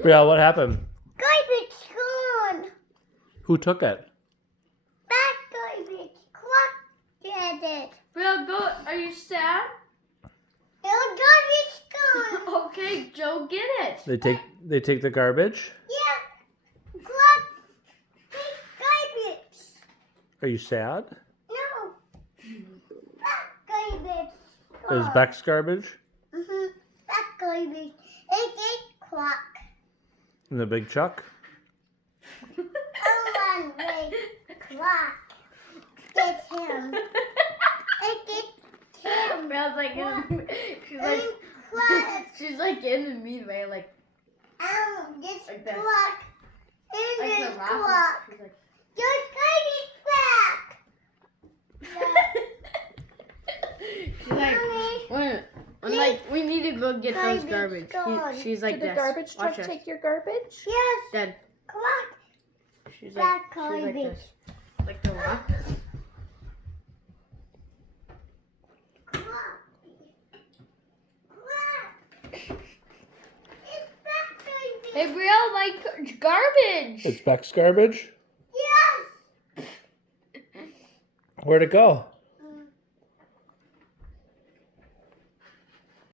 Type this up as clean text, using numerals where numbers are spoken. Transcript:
Brielle, what happened? Garbage gone. Who took it? Bad garbage. Clock did it. Brielle, go. Are you sad? No garbage gone. Okay, Joe, get it. They take the garbage? Yeah. Clock take garbage. Are you sad? No. Bad garbage. Is Beck's garbage? Mm-hmm. Bad garbage. It did clock. In the big truck? Oh, one clock. Get him. It get him. Brielle's like, she's like, Clock. she's like in the midway, like This Like this. clock. And like this the rock. clock. She's like, Your garbage back. she's like, I'm like, we need to go get those Garbage garbage. gone. She's like Did the this. garbage truck Watch this. take your garbage? Yes. Dad, Clock. she's That like garbage. this. Like the rock. Clock. Clock. It's back garbage. Hey, Brielle, my garbage. It's Beck's garbage? Yes. Where'd it go?